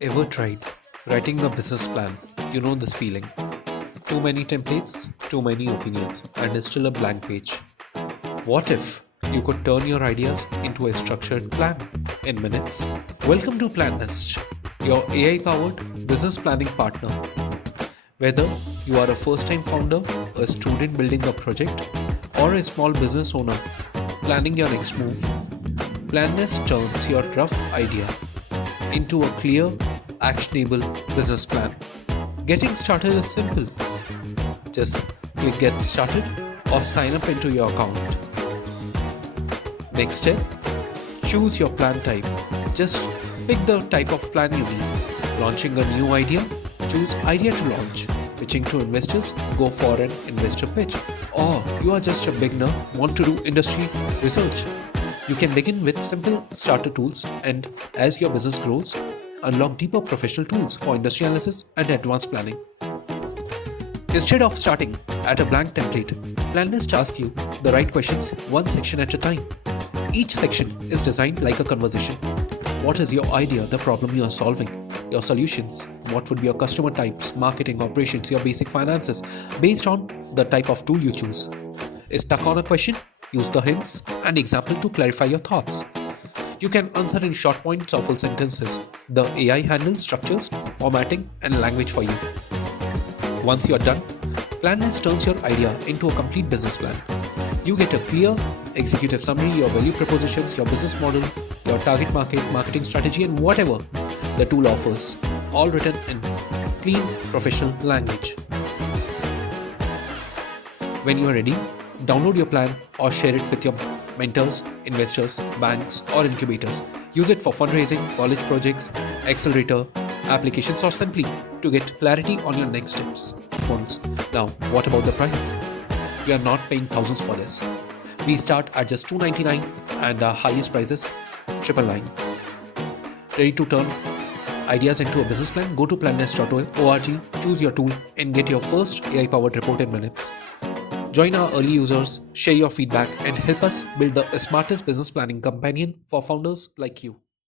Ever tried writing a business plan? You know this feeling. Too many templates, too many opinions, and it's still a blank page. What if you could turn your ideas into a structured plan in minutes? Welcome to Plannest, your AI powered business planning partner. Whether you are a first time founder, a student building a project, or a small business owner planning your next move, Plannest turns your rough idea into a clear, actionable business plan. Getting started is simple. Just click Get Started or sign up into your account. Next step, choose your plan type. Just pick the type of plan you need. Launching a new idea, choose Idea to Launch. Pitching to investors, go for an investor pitch. Or you are just a beginner, want to do industry research. You can begin with simple starter tools and as your business grows, unlock deeper professional tools for industry analysis and advanced planning. Instead of starting at a blank template, Plannest asks you the right questions one section at a time. Each section is designed like a conversation. What is your idea, the problem you are solving? Your solutions, what would be your customer types, marketing, operations, your basic finances, based on the type of tool you choose. Is stuck on a question? Use the hints and example to clarify your thoughts. You can answer in short points or full sentences. The AI handles structures, formatting, and language for you. Once you are done, Plannest turns your idea into a complete business plan. You get a clear, executive summary, your value propositions, your business model, your target market, marketing strategy, and whatever the tool offers, all written in clean, professional language. When you are ready, download your plan or share it with your mentors, investors, banks, or incubators. Use it for fundraising, college projects, accelerator, applications, or simply to get clarity on your next steps. Now, what about the price? We are not paying thousands for this. We start at just $299 and our highest price is $999. Ready to turn ideas into a business plan? Go to plannest.org, choose your tool, and get your first AI-powered report in minutes. Join our early users, share your feedback, and help us build the smartest business planning companion for founders like you.